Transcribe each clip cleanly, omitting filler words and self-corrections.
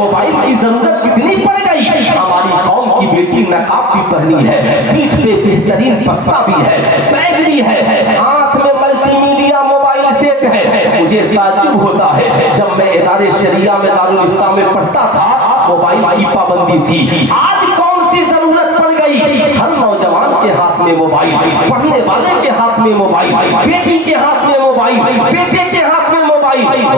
Mobile की जरूरत कितनी पड़ गई। हमारी कौम की बेटी नकाब भी पहनी है, पीठ पे बेहतरीन पस्ता भी है, बैग भी है, हाथ में मल्टीमीडिया मोबाइल सेट है। मुझे ताज्जुब होता है, जब मैं इदारे शरिया में दारुल इफ्ता में पढ़ता था मोबाइल की पाबंदी थी। आज कौन सी जरूरत पड़ गई। हर नौजवान के हाथ में मोबाइल, पढ़ने वाले के हाथ में मोबाइल, बेटी के हाथ में मोबाइल, बेटे के हाथ में मोबाइल।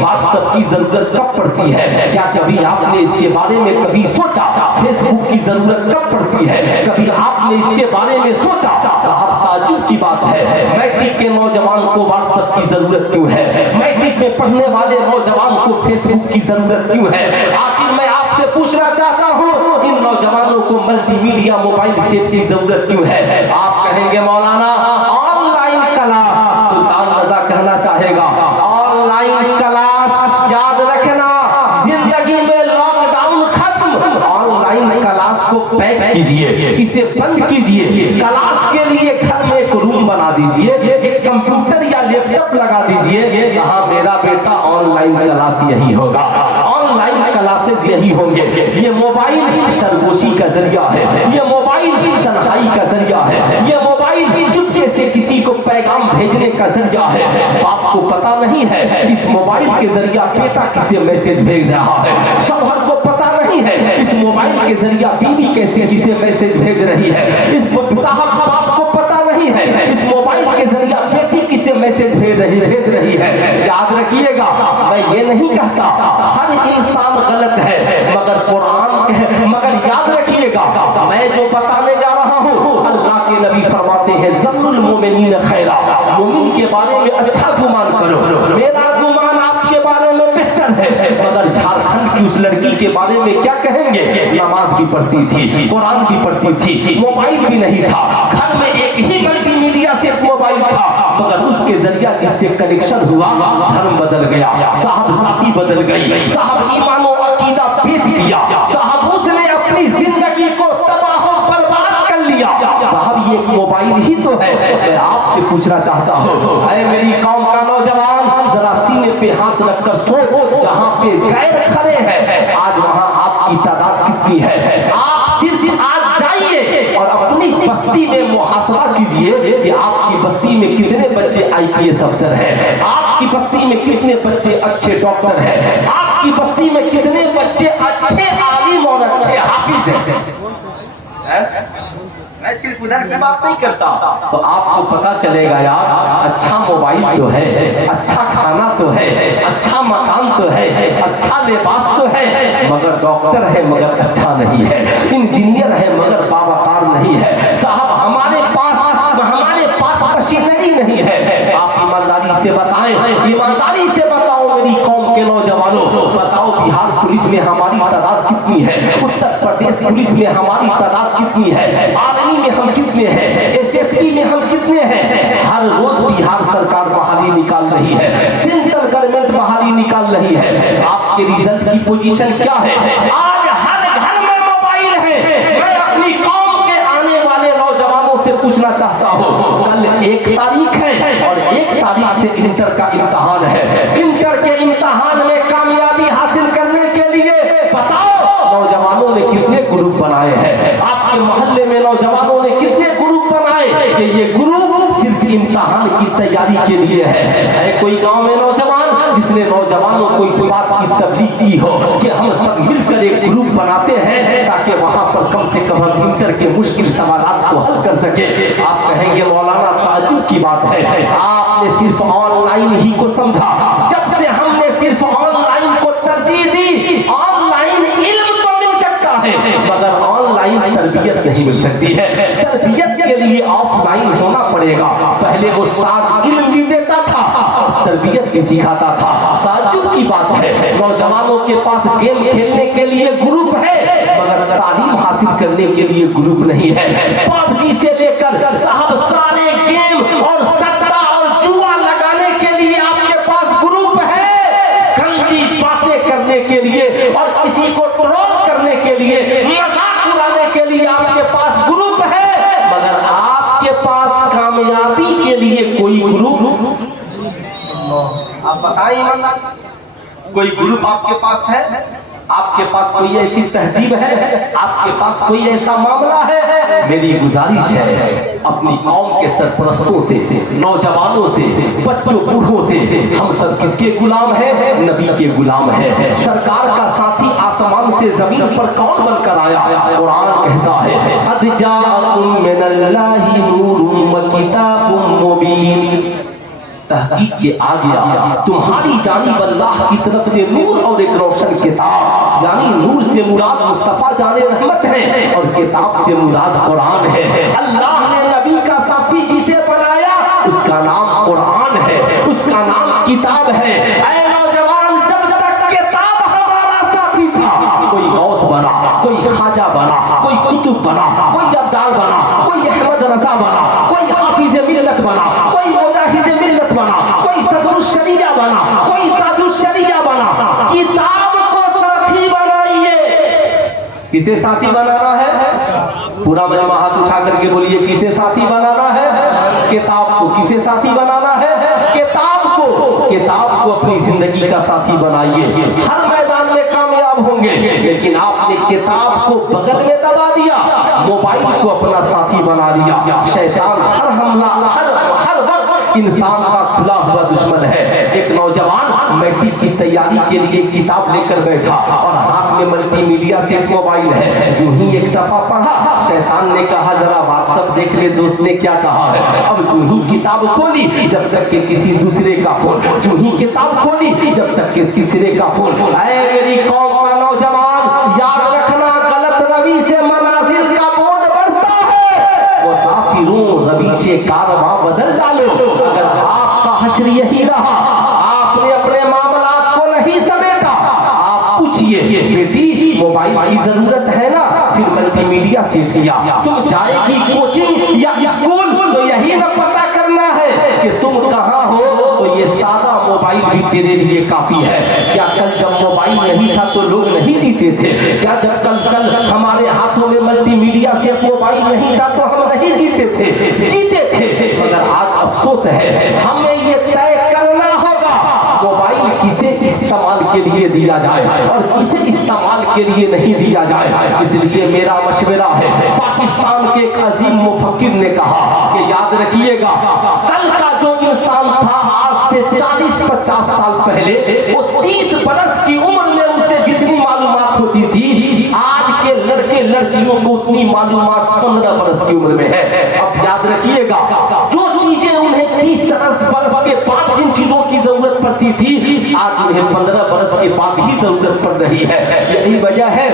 व्हाट्सएप की जरूरत कब पड़ती है। क्या कभी आपने इसके बारे में कभी सोचा। फेसबुक की जरूरत कब पड़ती है, कभी आपने इसके बारे में सोचा। साहब ताज्जुब की बात है, मैट्रिक के नौजवान को व्हाट्सएप की जरूरत क्यों है, मैट्रिक में पढ़ने वाले नौजवान को फेसबुक की जरूरत क्यों है। आखिर मैं आपसे पूछना चाहता हूँ, इन नौजवानों को मल्टीमीडिया मोबाइल सेट की जरूरत क्यों है। आप कहेंगे मौलाना ऑनलाइन क्लास, सुल्तान रजा कहना चाहेगा ऑनलाइन क्लास। याद रखना, जिंदगी में लॉकडाउन खत्म, ऑनलाइन क्लास को पैक कीजिए, इसे बंद कीजिए। क्लास के लिए घर में एक रूम बना दीजिए, एक कंप्यूटर या लैपटॉप लगा दीजिए। कहा मेरा बेटा ऑनलाइन क्लास यही होगा, ऑनलाइन क्लासेस यही होंगे। ये मोबाइल सरगोशी का जरिया है, ये मोबाइल तन्हाई का जरिया है, ये मोबाइल चुपके से किसी को पैगाम भेजने का जरिया है। बाप को पता नहीं है इस मोबाइल के जरिया बेटा किसे मैसेज भेज रहा है, शौहर को पता नहीं है इस मोबाइल के जरिया बीवी कैसे किसे मैसेज भेज रही है, इस साहब बाप को पता नहीं है इस मोबाइल के जरिया बेटी किसे मैसेज भेज रही है। याद रखिएगा, मैं ये नहीं कहता हर इंसान गलत है, मगर कुरान है, मगर याद रखिएगा मैं जो बताने जा रहा हूँ, अल्लाह के नबी फरमाते हैं ज़न्नुल मोमिनीन खैरा, मोमिन के बारे में अच्छा गुमान करो। मेरा गुमान आपके बारे में बेहतर है, मगर झारखंड की उस लड़की के बारे में क्या कहेंगे। नमाज भी पढ़ती थी, कुरान भी पढ़ती थी, मोबाइल भी नहीं था, घर में एक ही मल्टीमीडिया सेट मोबाइल था, मगर उसके जरिया जिससे कनेक्शन हुआ धर्म बदल गया, साहब साथी बदल गई, साहब ईमान और अकीदा बेच दिया, साहब उसने अपनी जिंदगी को तबाह बर्बाद कर लिया। साहब ये एक मोबाइल ही तो है। मैं आपसे पूछना चाहता हूँ, ऐ मेरी कौम का नौजवान, जरा सीने पे हाथ रखकर सोच, जहाँ पे गैर खड़े हैं आज वहाँ आपकी तादाद कितनी है। आप सिर्फ आज जाइए और अपनी बस्ती में मुहासरा कीजिए कि आपकी बस्ती में कितने बच्चे IPS अफसर हैं, आपकी बस्ती में कितने बच्चे अच्छे डॉक्टर हैं, आपकी बस्ती में कितने बच्चे अच्छे आलिम और अच्छे हाफिज हैं। मैं सिर्फ उधर की बात नहीं करता, तो आपको पता चलेगा यार अच्छा मोबाइल तो है, अच्छा खाना तो है, अच्छा मकान तो है, अच्छा लिबास तो है, मगर डॉक्टर है मगर अच्छा नहीं है, इंजीनियर है मगर बावकार नहीं है। साहब हमारे पास मशीनरी नहीं है। आप ईमानदारी से बताएं, ईमानदारी से बताओ मेरी कौम के नौजवानों, बताओ बिहार पुलिस में हमारी तादाद कितनी है, उत्तर प्रदेश पुलिस में हमारी तादाद कितनी है, आर्मी में हम कितने हैं, SSB में हम कितने हैं। हर रोज बिहार सरकार बहाली निकाल रही है, सेंट्रल गवर्नमेंट बहाली निकाल रही है। आपके रिजल्ट की पोजीशन क्या है। आज हर घर में मोबाइल है। मैं अपनी कौम के आने वाले नौजवानों से पूछना चाहता हूँ, कल 1 तारीख है और 1 तारीख से इंटर का इम्तहान है। इंटर के इम्तहान में कामयाबी हासिल करने के लिए बताओ नौजवानों ने कितने ग्रुप बनाए हैं, आपके मोहल्ले में नौजवानों ने कितने ग्रुप बनाए कि ये ग्रुप सिर्फ इम्तहान की तैयारी के लिए है कोई गांव में नौजवान जिसने नौजवानों को इस बात की तबलीग की हो कि हम सब मिलकर एक ग्रुप बनाते हैं ताकि वहां पर कम से कम हम इंटर के मुश्किल सवालात को हल कर सके। आप कहेंगे मौलाना ताज्जुब की बात है, आपने सिर्फ ऑनलाइन ही को समझा। जब से हमने सिर्फ ऑनलाइन को तरजीह दी, ऑनलाइन इल्म तो मिल सकता है मगर ऑनलाइन तरबियत नहीं मिल सकती है। तरबियत के लिए ऑफलाइन होना पड़ेगा। पहले उस्ताद इल्म भी देता था, तरबियत भी सिखाता था। ताज्जुब की बात है, नौजवानों के पास गेम खेलने के लिए ग्रुप है मगर तालीम हासिल करने के लिए ग्रुप नहीं है। PUBG से लेकर साहब सारे गेम और सट्टा और जुआ लगाने के लिए आपके पास ग्रुप है, गंदी बातें करने के लिए और किसी को ट्रोल करने के लिए, मजाक उड़ाने के लिए आपके पास ग्रुप है मगर आपके पास कामयाबी के लिए कोई ग्रुप। आप बताइए कोई ग्रुप आपके पास है। آپ کے پاس کوئی ایسی تہذیب ہے, آپ کے پاس کوئی ایسا معاملہ ہے, میری گزارش ہے اپنی قوم کے سرپرستوں سے, نوجوانوں سے, بچوں بوڑھوں سے, ہم سب کس کے غلام ہیں؟ نبی کے غلام ہیں. سرکار کا ساتھی آسمان سے زمین پر کون بن کر آیا؟ قرآن کہتا ہے قد جاءکم من اللہ نور وکتاب مبین. تحقیق کے آ گیا تمہاری جانب اللہ کی طرف سے نور اور ایک روشن کتاب, یعنی نور سے مراد مصطفیٰ جان رحمت ہے اور کتاب سے مراد قرآن ہے. اللہ نے نبی کا ساتھی جسے بنایا اس کا نام قرآن ہے, اس کا نام کتاب ہے. اے نوجوان, جب تک کتاب ہمارا ساتھی تھا, کوئی غوث بنا, کوئی خواجہ بنا, کوئی قطب بنا, کوئی ابدال بنا, کوئی احمد رضا بنا, کوئی حافظ ملت بنا, کوئی مجاہد ملت بنا, کوئی صدر الشریعہ بنا, کوئی تاج الشریعہ بنا, کتاب کو ساتھی بنائیے. کسے ساتھی بنانا ہے؟ پورا مجمع ہاتھ اٹھا کر کے بولیے کسے ساتھی بنانا ہے؟ کتاب کو. کسے ساتھی بنانا ہے؟ کتاب کو. کتاب کو اپنی زندگی کا ساتھی بنائیے, ہر میدان میں کامیاب ہوں گے. لیکن آپ نے کتاب کو بغل میں دبا دیا, موبائل کو اپنا ساتھی بنا دیا. شیطان ہر حملہ, ہر وقت انسان کا کھلا ہوا دشمن ہے. ایک نوجوان میٹرک کی تیاری کے لیے کتاب لے کر بیٹھا اور ہاتھ میں ملٹی میڈیا سیٹ موبائل ہے. جو ہی ایک صفحہ پڑھا, شیطان نے کہا ذرا واٹس ایپ دیکھ لے دوست نے کیا کہا ہے. اب جو ہی کتاب کھولی جب تک کہ کسی دوسرے کا فون, جو ہی کتاب کھولی جب تک کہ تیسرے کا فون. اے میری قوم کا نوجوان, یاد رکھنا غلط روی سے منازل کا بودھ بڑھتا ہے. مسافروں روی سے کارواں بدل ڈالو. اگر آپ کا حشر یہی رہا, آپ نے اپنے معاملات کو نہیں سمیٹا, آپ پوچھئے بیٹی موبائل کی ضرورت ہے نا, پھر ملٹی میڈیا سیکھ لیا, تم جائے گی کوچنگ یا اسکول تو یہی نہ پتہ کرنا ہے کہ تم کہاں ہو, تو یہ سادہ موبائل بھی تیرے لیے کافی ہے. کیا کل جب موبائل نہیں تھا تو لوگ نہیں جیتے تھے؟ کیا جب کل ہمارے ہاتھوں میں ملٹی میڈیا سے موبائل نہیں تھا تو ہم نہیں جیتے تھے؟ جیتے تھے. مگر آج افسوس ہے, ہمیں یہ طے کرنا ہوگا موبائل کسے استعمال کے لیے دیا جائے اور کسے استعمال کے لیے نہیں دیا جائے. اس لیے میرا مشورہ ہے, پاکستان کے ایک عظیم مفکر نے کہا کہ یاد رکھیے گا, کل کا جو انسان تھا آج سے 40-50 سال پہلے, وہ 30 برس کی عمر میں اسے جتنی معلومات ہوتی تھی, آج کے لڑکے لڑکیوں کو اتنی معلومات 15 برس کی عمر میں ہے. اب یاد رکھیے گا, جو چیزیں انہیں 30 برس کے بعد جن چیزوں کی ضرورت پڑتی تھی, آج انہیں 15 برس کے بعد ہی ضرورت پڑ رہی ہے. یہی وجہ ہے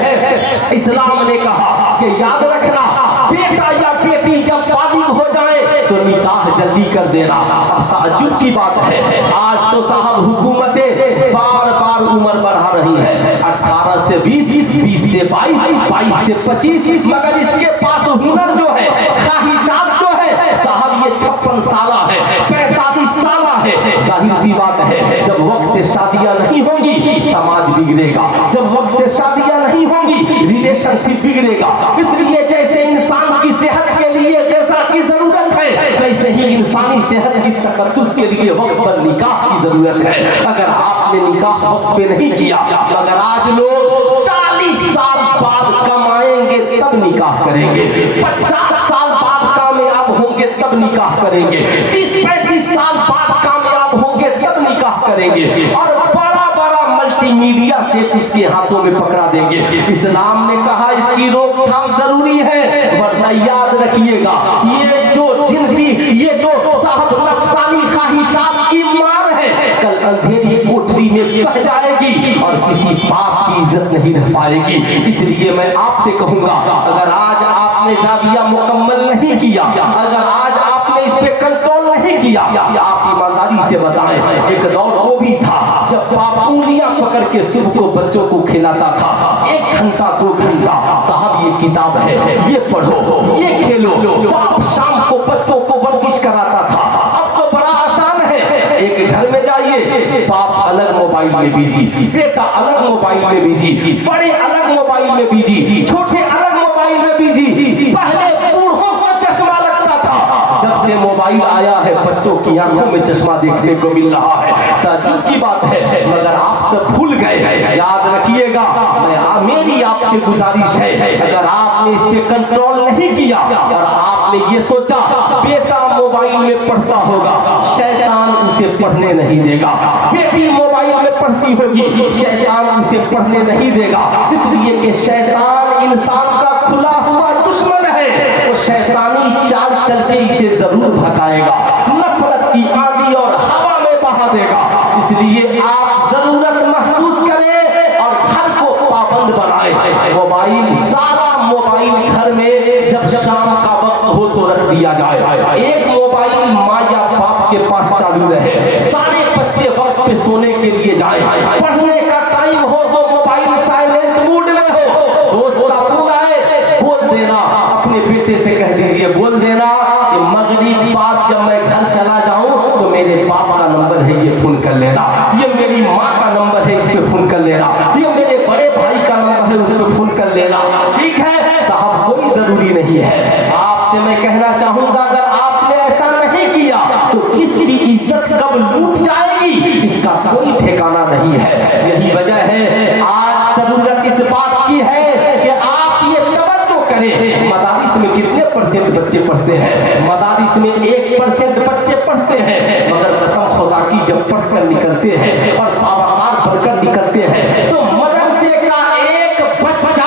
اسلام نے کہا کہ یاد رکھنا, بیٹا یا بیٹی جب بالغ ہو جائے تو نکاح جلدی کر دینا. اب تعجب کی بات ہے, آج تو صاحب حکومتیں بار بار عمر بڑھا رہی ہے, 18 سے 20, 20 سے 22, 22 سے 25, مگر اس کے پاس ہنر جو ہے, خواہشات جو ہے صاحب یہ 56 سالہ ہے, 45 سالہ ہے. ظاہر سی بات ہے, جب وقت سے شادیاں نہیں ہوں گی سماج بگڑے گا, جب وقت سے شادیاں نہیں ہوں گی ریلیشن شپ بگڑے گا. اس لیے جیسے انسان کی صحت کے لیے غذا کی ضرورت ہے, ویسے ہی انسانی صحت کی تقدس کے لیے وقت پر نکاح کی ضرورت ہے. اگر آپ نے نکاح وقت پہ نہیں کیا, مگر آج لوگ 40 سال بعد کمائیں گے تب نکاح کریں گے, 50 سال بعد کامیاب ہوں گے تب نکاح کریں گے, 30-35 سال بعد کامیاب ہوں گے تب نکاح کریں گے, اور بڑا بڑا ملٹی میڈیا سے اس کے ہاتھوں میں پکڑا دیں گے. اسلام نے کہا اس کی روک تھام ضروری ہے, ورنہ یاد رکھیے گا یہ جو جنسی, یہ جو صاحب نفسانی خواہشات کی مار ہے, کل اندھیری کوٹری میں بہ جائے گی اور کسی باپ کی عزت نہیں رہ پائے گی. اس لیے میں آپ سے کہوں گا, اگر آج آپ نے زاویہ مکمل نہیں کیا, اگر آج آپ نے اس پہ کنٹرول نہیں کیا, آپ ایمانداری سے بتائیں, ایک دور وہ بھی تھا جب باپ انگلیاں پکڑ کے صبح کو بچوں کو کھلاتا تھا, 1 گھنٹہ 2 گھنٹہ, صاحب یہ کتاب ہے, یہ پڑھو, یہ کھیلو. باپ شام کو بچوں کو ورزش کراتا تھا. اب تو بڑا آسان ہے, ایک گھر میں جائیے, باپ الگ موبائل میں بیجی, بیٹا الگ موبائل میں بیجی, بڑے الگ موبائل میں بیجی, چھوٹے الگ موبائل میں بیجی. پہلے بوڑھوں کو چشمہ لگتا تھا, جب سے موبائل मोबाइल आया है, बच्चों की आंखों में चश्मा देखने को मिल रहा है। ताज्जुब की बात है, मगर आप सब भूल गए। याद रखिएगा, मेरी आपसे गुजारिश है, अगर आपने इस पे कंट्रोल नहीं किया और आपने ये सोचा बेटा मोबाइल में पढ़ता होगा, शैतान उसे पढ़ने नहीं देगा। बेटी मोबाइल में पढ़ती होगी, शैतान उसे पढ़ने नहीं देगा। इसलिए कि शैतान इंसान का खुला हुआ दुश्मन है, वो शैतानी चाल चल के इसे जरूर भगाएगा, नफरत की आंधी और हवा में बहा देगा। इसलिए आप जरूरत महसूस करें और घर को पाबंद बनाएं। मोबाइल, सारा मोबाइल घर में जब शाम का वक्त हो तो रख दिया जाए। एक मोबाइल माँ या बाप के पास चालू रहे, सारे बच्चे वक्त पे सोने के लिए जाए। पढ़ने का टाइम हो तो मोबाइल साइलेंट मूड में हो। दोस्त का फोन आए, बोल देना, अपने बेटे से कह दीजिए, बोल देना कि मगरिब बाद जब मैं घर चला जाऊं तो मेरे बाप का नंबर है, ये फोन कर लेना। ये मेरी माँ का नंबर है, इस पे फोन कर लेना। ये मेरे बड़े भाई का नंबर है, उस पे फोन कर लेना। ठीक है साहब, कोई जरूरी नहीं है। आपसे मैं कहना चाहूंगा, अगर आपने ऐसा नहीं किया तो किसकी इज्जत कब लूट जाएगी इसका कोई ठिकाना नहीं है। यही वजह है आज जरूरत इस बात की है कि आप ये तवज्जो करें। मदारिस में कितने परसेंट बच्चे पढ़ते हैं? मदारिस में 1% बच्चे पढ़ते हैं, मगर कसम खुदा की जब पढ़कर निकलते हैं और बाबाकार बनकर निकलते हैं तो मदरसे का एक बच्चा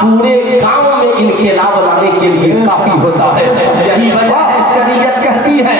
पूरे गांव में इनकलाब लाने के लिए काफी होता है। यही वजह है शरीयत कहती है